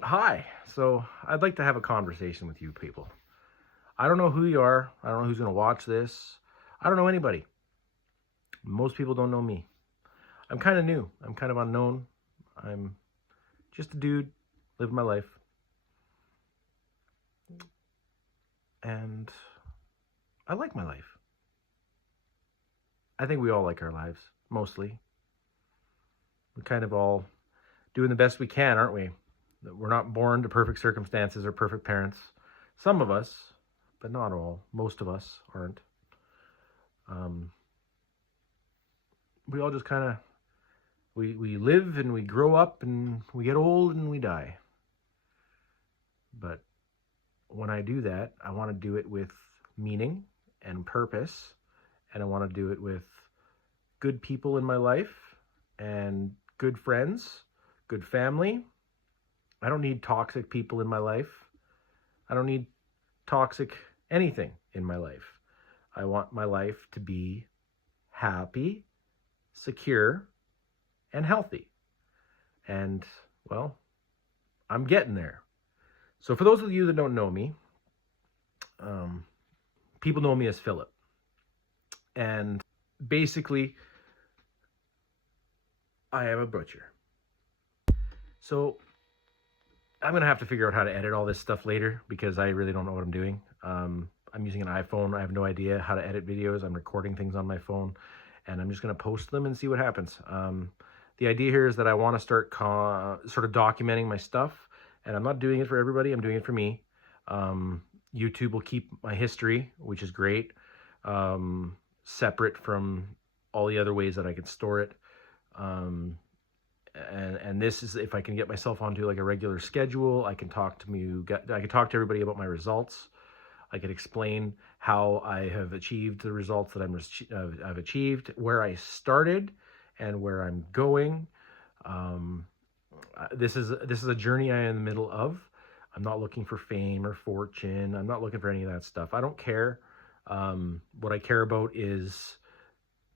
Hi. So I'd like to have a conversation with you people. I don't know who you are. I don't know who's going to watch this. I don't know anybody. Most people don't know me. I'm kind of new. I'm kind of unknown. I'm just a dude living my life. And I like my life. I think we all like our lives, mostly. We're kind of all doing the best we can, aren't we? We're not born to perfect circumstances or perfect parents. Some of us, but not all. Most of us aren't. Um, we all just kind of we live and we grow up and we get old and we die. But when I do that, I want to do it with meaning and purpose, and I want to do it with good people in my life and good friends, good family. I don't need toxic people in my life. I don't need toxic anything in my life. I want my life to be happy, secure, and healthy. And, well, I'm getting there. So for those of you that don't know me, people know me as Philip. And basically, I am a butcher. So I'm going to have to figure out how to edit all this stuff later because I really don't know what I'm doing. I'm using an iPhone. I have no idea how to edit videos. I'm recording things on my phone, and I'm just going to post them and see what happens. The idea here is that I want to start sort of documenting my stuff, and I'm not doing it for everybody. I'm doing it for me. YouTube will keep my history, which is great, separate from all the other ways that I can store it. And this is if I can get myself onto like a regular schedule. I can talk to everybody about my results. I could explain how I have achieved the results that I've achieved, where I started, and where I'm going. This is a journey I am in the middle of. I'm not looking for fame or fortune. I'm not looking for any of that stuff. I don't care. What I care about is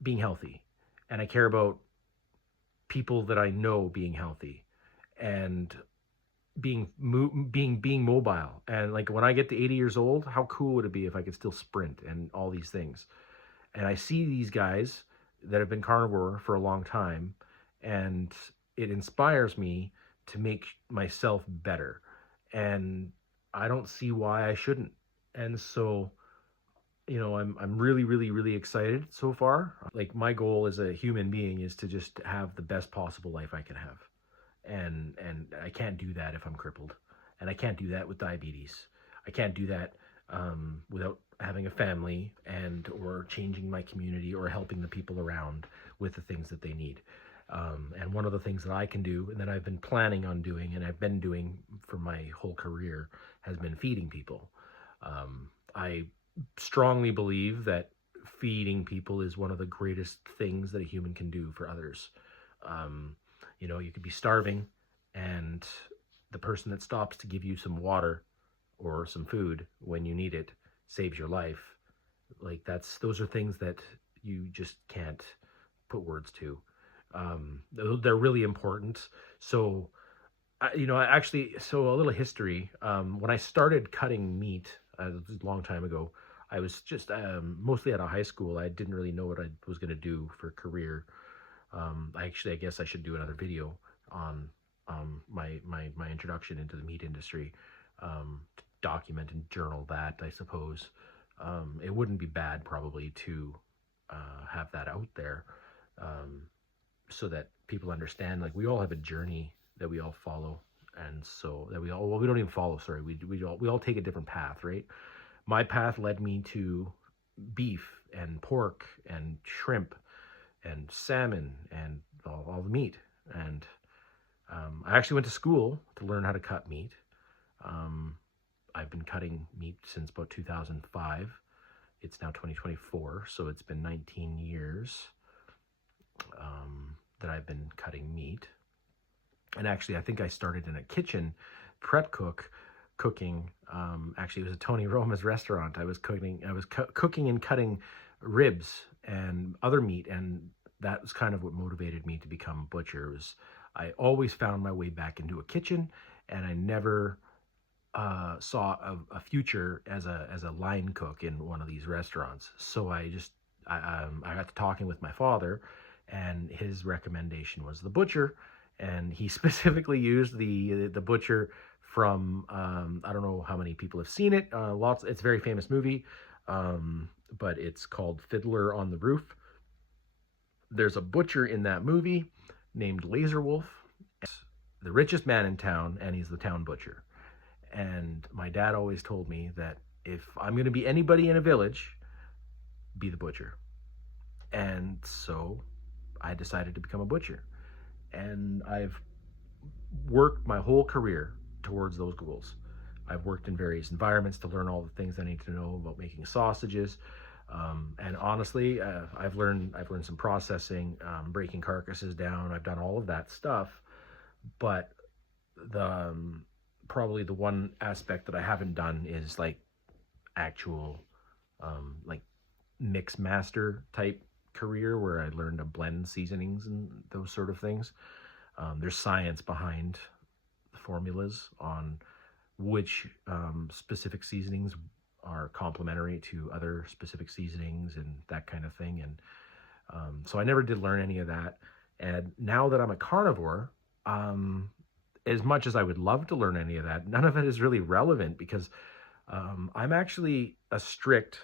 being healthy, and I care about people that I know being healthy, and being mobile. And like when I get to 80 years old, how cool would it be if I could still sprint and all these things? And I see these guys that have been carnivore for a long time, and it inspires me to make myself better. And I don't see why I shouldn't. And so, I'm really, really, really excited so far. Like my goal as a human being is to just have the best possible life I can have. And I can't do that if I'm crippled, and I can't do that with diabetes. I can't do that without having a family or changing my community or helping the people around with the things that they need. And one of the things that I can do, and that I've been planning on doing, and I've been doing for my whole career, has been feeding people. I strongly believe that feeding people is one of the greatest things that a human can do for others. You could be starving, and the person that stops to give you some water or some food when you need it saves your life. Like those are things that you just can't put words to. They're really important. So, so a little history. When I started cutting meat a long time ago, I was just mostly out of high school. I didn't really know what I was going to do for a career. I guess I should do another video on my introduction into the meat industry, to document and journal that, I suppose. It wouldn't be bad probably to have that out there, so that people understand, like, we all have a journey that we all follow, and so that we don't even follow, sorry, we all take a different path, right? My path led me to beef and pork and shrimp and salmon and all the meat. And I actually went to school to learn how to cut meat. I've been cutting meat since about 2005. It's now 2024, so it's been 19 years that I've been cutting meat. And actually, I think I started in a kitchen prep cooking. Actually, it was a Tony Roma's restaurant. I was cooking and cutting ribs and other meat, and that was kind of what motivated me to become a butcher. I always found my way back into a kitchen, and I never saw a future as a line cook in one of these restaurants. So I got to talking with my father, and his recommendation was the butcher, and he specifically used the butcher from I don't know how many people have seen it. Lots. It's a very famous movie, but it's called Fiddler on the Roof. There's a butcher in that movie named Laser Wolf, the richest man in town, and he's the town butcher. And my dad always told me that if I'm going to be anybody in a village, be the butcher. And so I decided to become a butcher. And I've worked my whole career towards those goals. I've worked in various environments to learn all the things I need to know about making sausages. And honestly, I've learned some processing, breaking carcasses down. I've done all of that stuff. But the probably the one aspect that I haven't done is like actual like mix master type career where I learned to blend seasonings and those sort of things. There's science behind the formulas on which specific seasonings are complementary to other specific seasonings and that kind of thing. And so I never did learn any of that. And now that I'm a carnivore, as much as I would love to learn any of that, none of it is really relevant because I'm actually a strict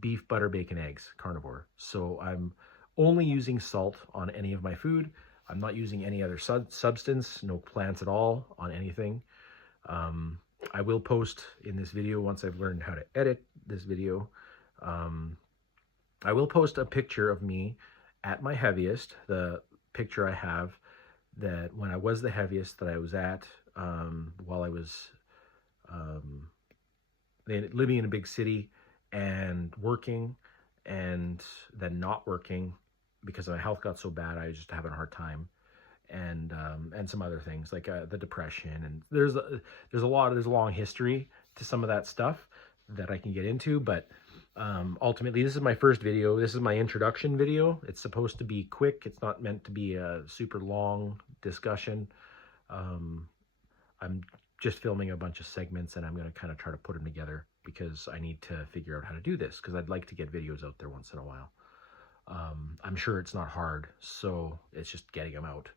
beef, butter, bacon, eggs carnivore. So I'm only using salt on any of my food. I'm not using any other substance, no plants at all on anything. I will post in this video, once I've learned how to edit this video, I will post a picture of me at my heaviest, the picture I have that when I was the heaviest that I was at while I was living in a big city and working, and then not working because my health got so bad I was just having a hard time, and some other things like the depression, and there's a long history to some of that stuff that I can get into, but ultimately this is my first video. This is my introduction video. It's supposed to be quick. It's not meant to be a super long discussion. I'm just filming a bunch of segments, and I'm going to kind of try to put them together because I need to figure out how to do this because I'd like to get videos out there once in a while. I'm sure it's not hard, so it's just getting them out.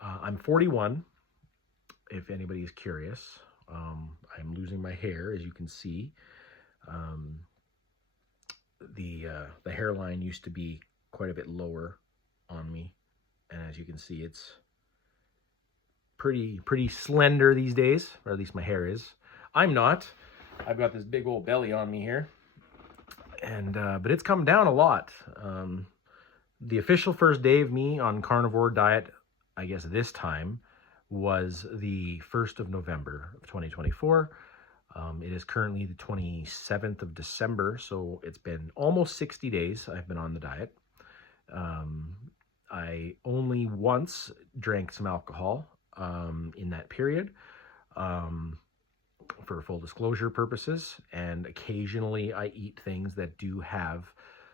I'm 41, if anybody's curious. I'm losing my hair, as you can see. The hairline used to be quite a bit lower on me, and as you can see, it's pretty slender these days, or at least my hair is. I'm not. I've got this big old belly on me here, and but it's come down a lot. The official first day of me on carnivore diet, I guess this time, was the 1st of November of 2024. It is currently the 27th of December, so it's been almost 60 days I've been on the diet. I only once drank some alcohol in that period for full disclosure purposes, and occasionally I eat things that do have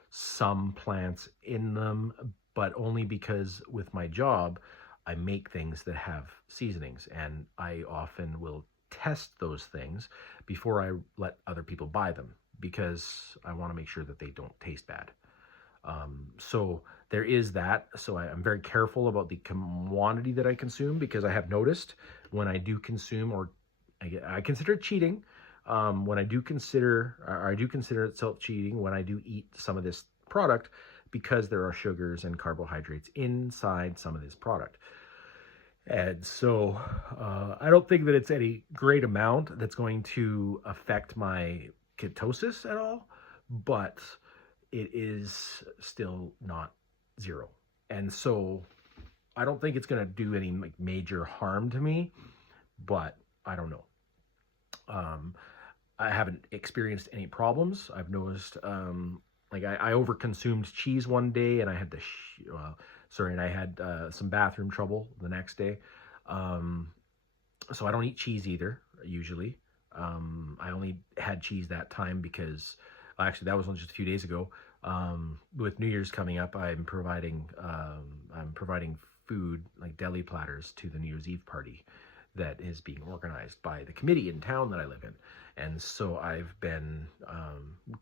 some plants in them, but only because with my job I make things that have seasonings, and I often will test those things before I let other people buy them because I want to make sure that they don't taste bad. So there is that. So I'm very careful about the quantity that I consume because I have noticed when I do consume, or I consider it cheating, when I do consider it self-cheating when I do eat some of this product because there are sugars and carbohydrates inside some of this product. And so I don't think that it's any great amount that's going to affect my ketosis at all, but it is still not zero. And so I don't think it's going to do any like major harm to me, but I don't know. I haven't experienced any problems. I've noticed like I overconsumed cheese one day, and I had to and I had some bathroom trouble the next day. So I don't eat cheese either, usually. I only had cheese that time because, actually, that was only just a few days ago. With New Year's coming up, I'm providing food, like deli platters, to the New Year's Eve party that is being organized by the committee in town that I live in. And so I've been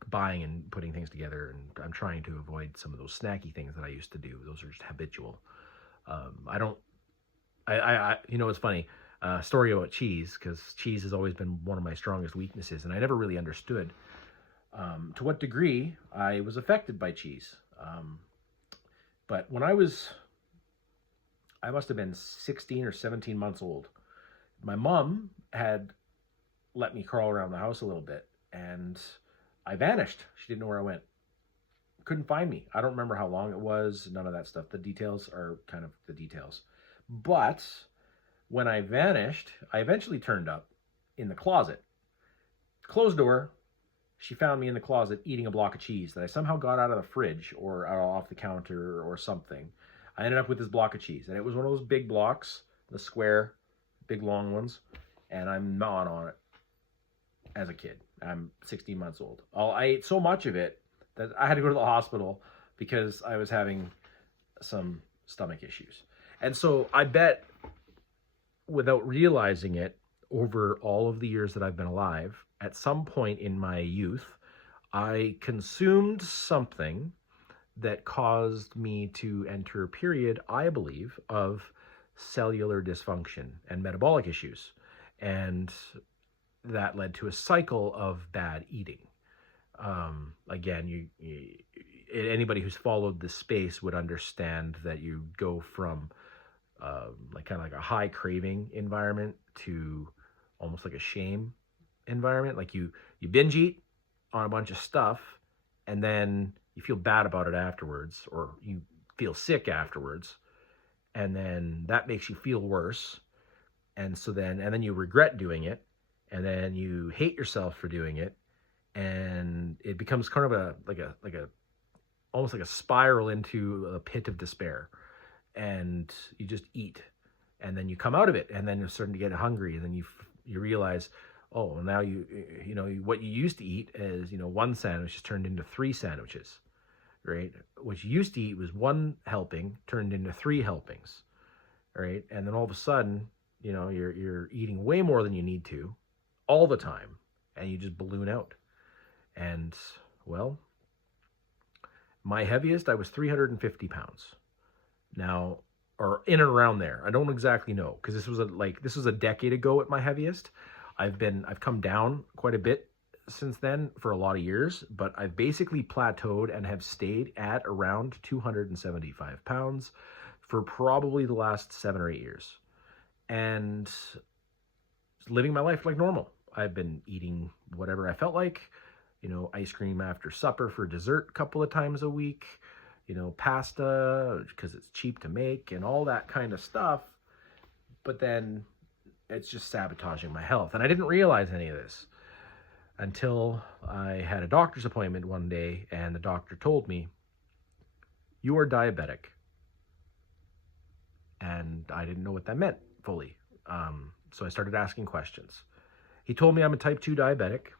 buying and putting things together, and I'm trying to avoid some of those snacky things that I used to do. Those are just habitual. It's funny, story about cheese, because cheese has always been one of my strongest weaknesses, and I never really understood to what degree I was affected by cheese. But when I must have been 16 or 17 months old, my mom had let me crawl around the house a little bit, and I vanished. She didn't know where I went. Couldn't find me. I don't remember how long it was, none of that stuff. The details are kind of the details. But when I vanished, I eventually turned up in the closet. Closed door. She found me in the closet eating a block of cheese that I somehow got out of the fridge or out off the counter or something. I ended up with this block of cheese, and it was one of those big blocks, the square, big long ones, and I'm gnawing on it as a kid. I'm 16 months old. I ate so much of it that I had to go to the hospital because I was having some stomach issues. And so I bet, without realizing it, over all of the years that I've been alive, at some point in my youth, I consumed something that caused me to enter a period, I believe, of cellular dysfunction and metabolic issues. And that led to a cycle of bad eating. Again, anybody who's followed this space would understand that you go from kind of like a high craving environment to almost like a shame environment. Like you binge eat on a bunch of stuff, and then you feel bad about it afterwards, or you feel sick afterwards, and then that makes you feel worse. And then you regret doing it, and then you hate yourself for doing it, and it becomes kind of almost like a spiral into a pit of despair. And you just eat, and then you come out of it, and then you're starting to get hungry, and then you realize, oh, now what you used to eat is, one sandwich has turned into 3 sandwiches, right? What you used to eat was 1 helping turned into 3 helpings, right? And then all of a sudden, you're eating way more than you need to all the time, and you just balloon out. And, well, my heaviest, I was 350 pounds. Now, or in and around there. I don't exactly know, because this was a decade ago at my heaviest. I've come down quite a bit since then for a lot of years, but I've basically plateaued and have stayed at around 275 pounds for probably the last 7 or 8 years. And living my life like normal. I've been eating whatever I felt like, ice cream after supper for dessert a couple of times a week, pasta because it's cheap to make and all that kind of stuff. But then it's just sabotaging my health. And I didn't realize any of this until I had a doctor's appointment one day, and the doctor told me, "You are diabetic." And I didn't know what that meant fully. So I started asking questions. He told me I'm a type 2 diabetic.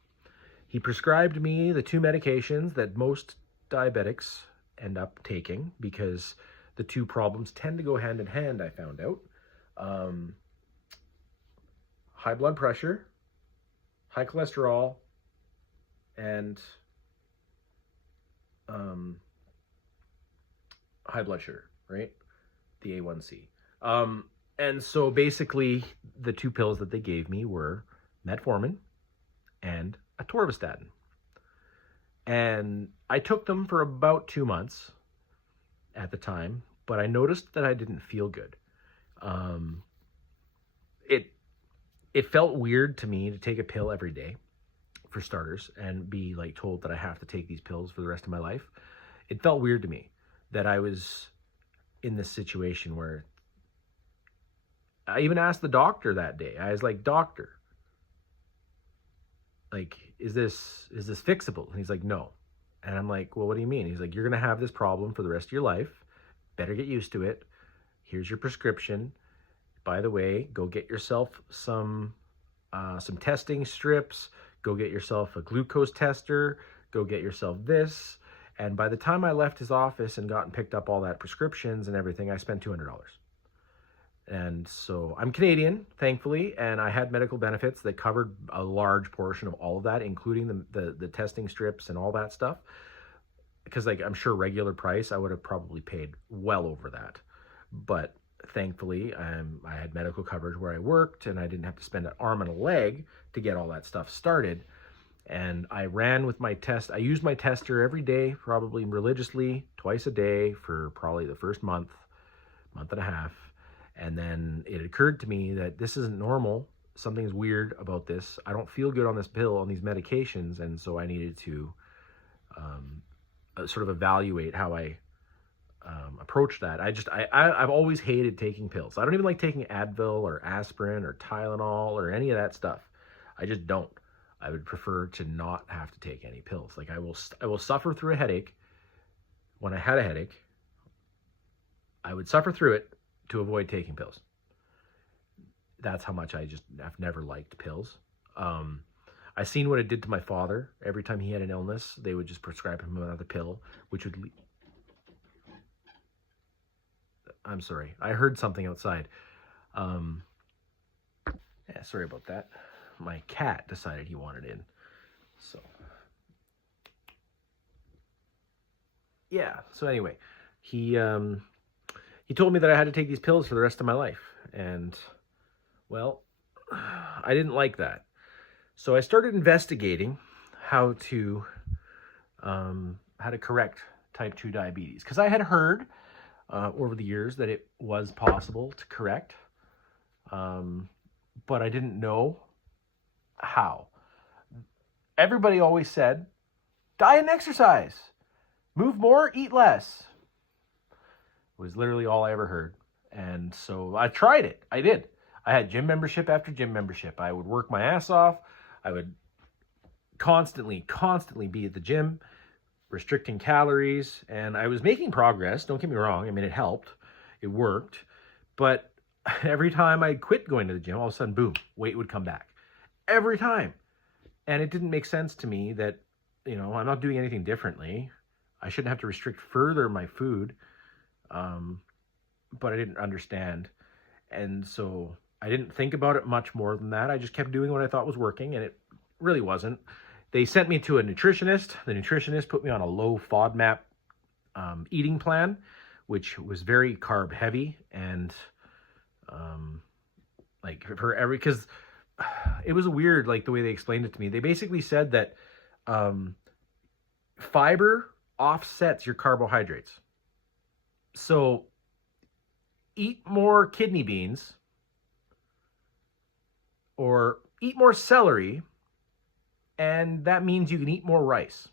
He prescribed me the 2 medications that most diabetics end up taking, because the 2 problems tend to go hand in hand, I found out. High blood pressure, high cholesterol, and high blood sugar, right? The A1C. And so basically the 2 pills that they gave me were metformin and atorvastatin. And I took them for about 2 months at the time, but I noticed that I didn't feel good. It felt weird to me to take a pill every day, for starters, and be told that I have to take these pills for the rest of my life. It felt weird to me that I was in this situation where I even asked the doctor that day. I was like, "Doctor, is this fixable?" And he's like, "No." And I'm like, "Well, what do you mean?" He's like, "You're going to have this problem for the rest of your life. Better get used to it. Here's your prescription. By the way, go get yourself some testing strips. Go get yourself a glucose tester. Go get yourself this." And by the time I left his office and got and picked up all that prescriptions and everything, I spent $200. And so I'm Canadian, thankfully, and I had medical benefits that covered a large portion of all of that, including the testing strips and all that stuff. Because like I'm sure regular price, I would have probably paid well over that. But thankfully, I had medical coverage where I worked, and I didn't have to spend an arm and a leg to get all that stuff started. And I ran with my test. I used my tester every day, probably religiously, twice a day for probably the first month, month and a half. And then it occurred to me that this isn't normal. Something's weird about this. I don't feel good on this pill, on these medications. And so I needed to sort of evaluate how I approach that. I've always hated taking pills. I don't even like taking Advil or aspirin or Tylenol or any of that stuff. I just don't. I would prefer to not have to take any pills. Like I will suffer through a headache. When I had a headache, I would suffer through it to avoid taking pills. That's how much I've never liked pills. I seen what it did to my father. Every time he had an illness, they would just prescribe him another pill, which would I'm sorry. I heard something outside. Yeah, sorry about that. My cat decided he wanted in. So, yeah. So anyway, he told me that I had to take these pills for the rest of my life. And, well, I didn't like that. So I started investigating how to correct type 2 diabetes. Because I had heard over the years that it was possible to correct. But I didn't know how. Everybody always said, diet and exercise. Move more, eat less. It was literally all I ever heard. And so I tried it. I did. I had gym membership after gym membership. I would work my ass off. I would constantly be at the gym, restricting calories. And I was making progress. Don't get me wrong. I mean, it helped. It worked. But every time I quit going to the gym, all of a sudden, boom, weight would come back. Every time. And it didn't make sense to me that, I'm not doing anything differently. I shouldn't have to restrict further my food. But I didn't understand. And so I didn't think about it much more than that. I just kept doing what I thought was working, and it really wasn't. They sent me to a nutritionist. The nutritionist put me on a low FODMAP eating plan, which was very carb heavy. And because it was weird, like the way they explained it to me. They basically said that fiber offsets your carbohydrates. So eat more kidney beans or eat more celery, and that means you can eat more rice,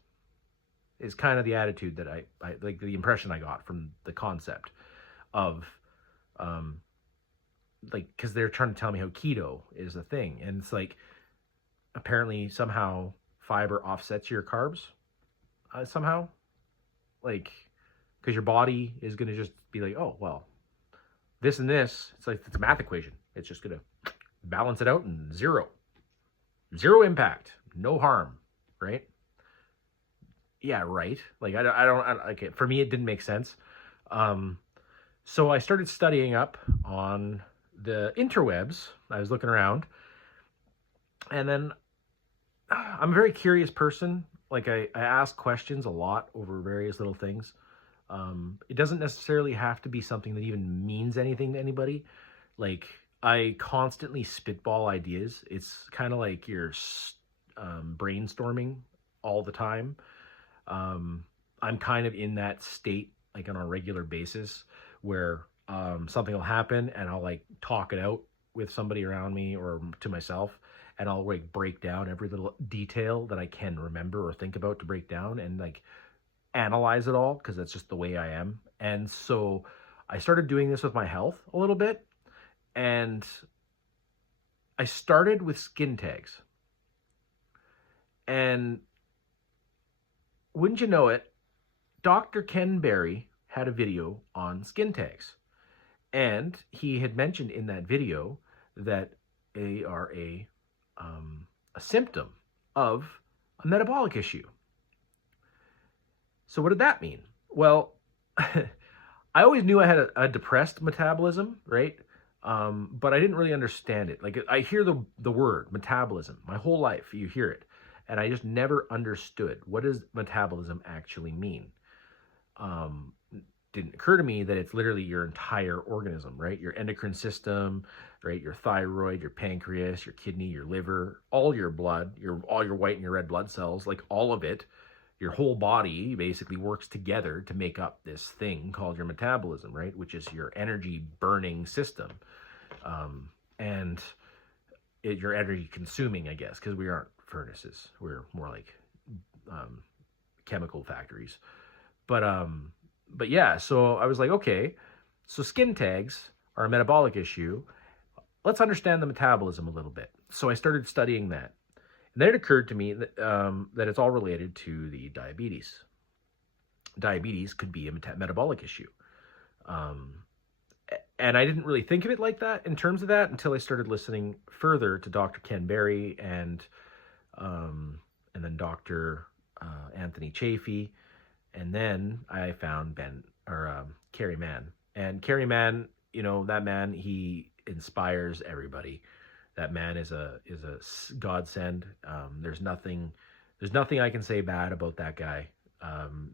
is kind of the attitude that I like, the impression I got from the concept of because they're trying to tell me how keto is a thing. And it's like, apparently somehow fiber offsets your carbs somehow, like, because your body is going to just be like, oh, well, this and this, it's like, it's a math equation. It's just going to balance it out, and zero impact, no harm, right? Yeah, right. Like, I don't like, for me, it didn't make sense. So I started studying up on the interwebs. I was looking around, and then I'm a very curious person. Like, I ask questions a lot over various little things. It doesn't necessarily have to be something that even means anything to anybody. Like, I constantly spitball ideas. It's kind of like you're brainstorming all the time. I'm kind of in that state, like, on a regular basis, where something will happen and I'll like talk it out with somebody around me or to myself, and I'll like break down every little detail that I can remember or think about to break down and like analyze it all, because that's just the way I am. And so I started doing this with my health a little bit, and I started with skin tags. And wouldn't you know it, Dr. Ken Berry had a video on skin tags. And he had mentioned in that video that they are a symptom of a metabolic issue. So what did that mean? Well, I always knew I had a depressed metabolism, right? But I didn't really understand it. Like, I hear the word metabolism my whole life. You hear it, and I just never understood, what does metabolism actually mean. Um, didn't occur to me that it's literally your entire organism, right? Your endocrine system, right? Your thyroid, your pancreas, your kidney, your liver, all your blood, all your white and your red blood cells, like all of it, your whole body basically works together to make up this thing called your metabolism, right? Which is your energy burning system. And your energy consuming, I guess, because we aren't furnaces. We're more like um, chemical factories. But yeah, so I was like, okay, so skin tags are a metabolic issue. Let's understand the metabolism a little bit. So I started studying that. And then it occurred to me that it's all related to the diabetes. Diabetes could be a metabolic issue. Um, and I didn't really think of it like that, in terms of that, until I started listening further to Dr. Ken Berry and then Dr. Anthony Chafee, and then I found Kerry Mann. And Kerry Mann, that man, he inspires everybody. That man is a godsend. There's nothing I can say bad about that guy.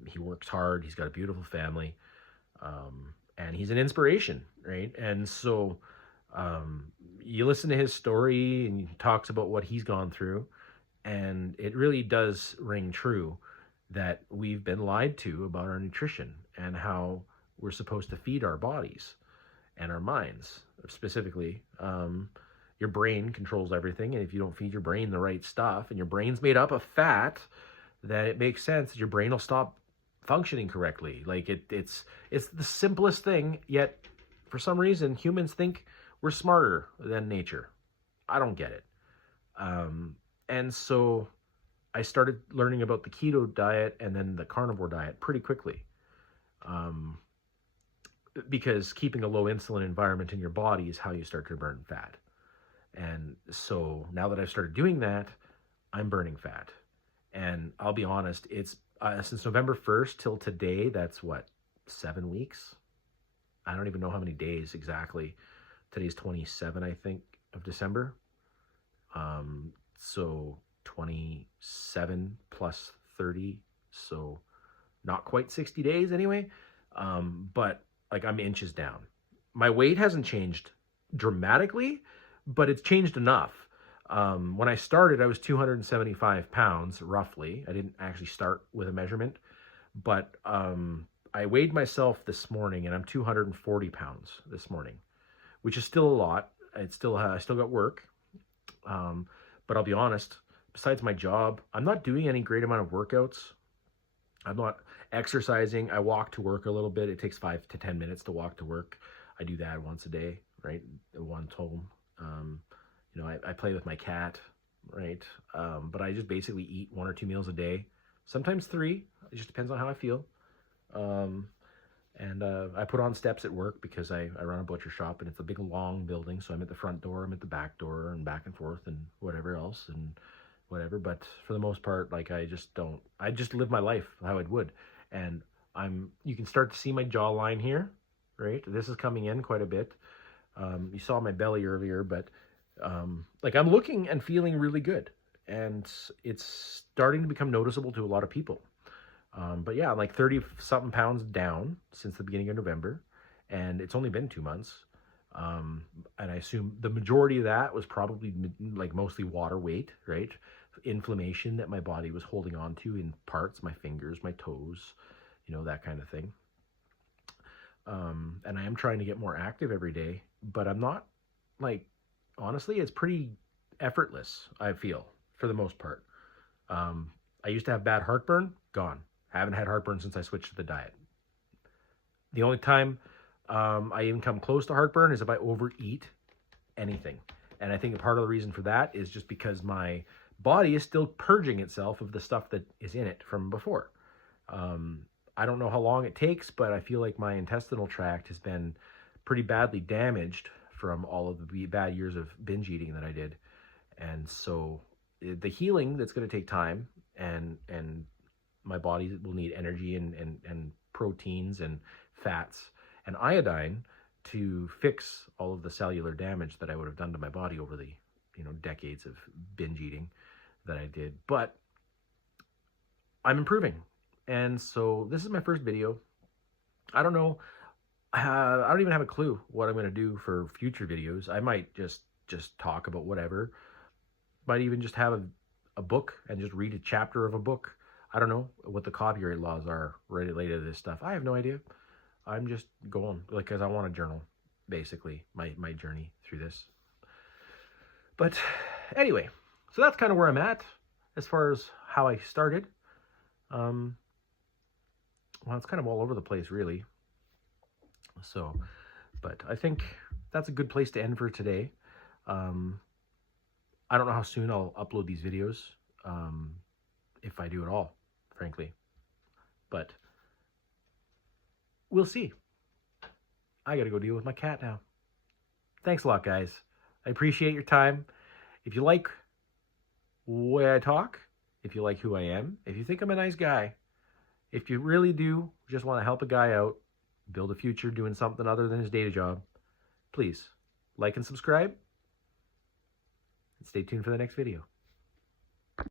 He works hard. He's got a beautiful family, and he's an inspiration, right? And so you listen to his story, and he talks about what he's gone through, and it really does ring true that we've been lied to about our nutrition and how we're supposed to feed our bodies and our minds. Specifically, your brain controls everything, and if you don't feed your brain the right stuff, and your brain's made up of fat, then it makes sense that your brain will stop functioning correctly. Like, it's the simplest thing, yet for some reason humans think we're smarter than nature. I don't get it. And so I started learning about the keto diet and then the carnivore diet pretty quickly, because keeping a low insulin environment in your body is how you start to burn fat. And so now that I've started doing that, I'm burning fat. And I'll be honest, it's since November 1st till today, that's what, 7 weeks? I don't even know how many days exactly. Today's 27, I think, of December. So 27 plus 30, so not quite 60 days anyway. But like, I'm inches down. My weight hasn't changed dramatically, but it's changed enough. When I started, I was 275 pounds, roughly. I didn't actually start with a measurement, but I weighed myself this morning, and I'm 240 pounds this morning, which is still a lot. I still got work, but I'll be honest, besides my job, I'm not doing any great amount of workouts. I'm not exercising. I walk to work a little bit. It takes 5 to 10 minutes to walk to work. I do that once a day, right? Once home. I play with my cat, right? But I just basically eat 1 or 2 meals a day, sometimes 3. It just depends on how I feel. And I put on steps at work because I run a butcher shop, and it's a big long building. So I'm at the front door, I'm at the back door, and back and forth, and whatever else, and whatever. But for the most part, like, I just live my life how it would. And you can start to see my jawline here, right? This is coming in quite a bit. You saw my belly earlier, but like, I'm looking and feeling really good, and it's starting to become noticeable to a lot of people. But yeah, I'm like 30 something pounds down since the beginning of November, and it's only been 2 months. And I assume the majority of that was probably like mostly water weight, right? Inflammation that my body was holding on to in parts, my fingers, my toes, that kind of thing. And I am trying to get more active every day, but I'm not, like, honestly, it's pretty effortless, I feel, for the most part. I used to have bad heartburn, gone. Haven't had heartburn since I switched to the diet. The only time I even come close to heartburn is if I overeat anything. And I think part of the reason for that is just because my body is still purging itself of the stuff that is in it from before. I don't know how long it takes, but I feel like my intestinal tract has been pretty badly damaged from all of the bad years of binge eating that I did. And so the healing, that's going to take time, and my body will need energy and proteins and fats and iodine to fix all of the cellular damage that I would have done to my body over the, decades of binge eating that I did. But I'm improving. And so this is my first video. I don't know. I don't even have a clue what I'm going to do for future videos. I might just talk about whatever. Might even just have a book and just read a chapter of a book. I don't know what the copyright laws are related to this stuff. I have no idea. I'm just going, because I want to journal, basically, my journey through this. But anyway, so that's kind of where I'm at as far as how I started. Well, it's kind of all over the place, really. So, but I think that's a good place to end for today. I don't know how soon I'll upload these videos, if I do at all, frankly. But we'll see. I got to go deal with my cat now. Thanks a lot, guys. I appreciate your time. If you like the way I talk, if you like who I am, if you think I'm a nice guy, if you really do just want to help a guy out, build a future doing something other than his day job, please like and subscribe, and stay tuned for the next video.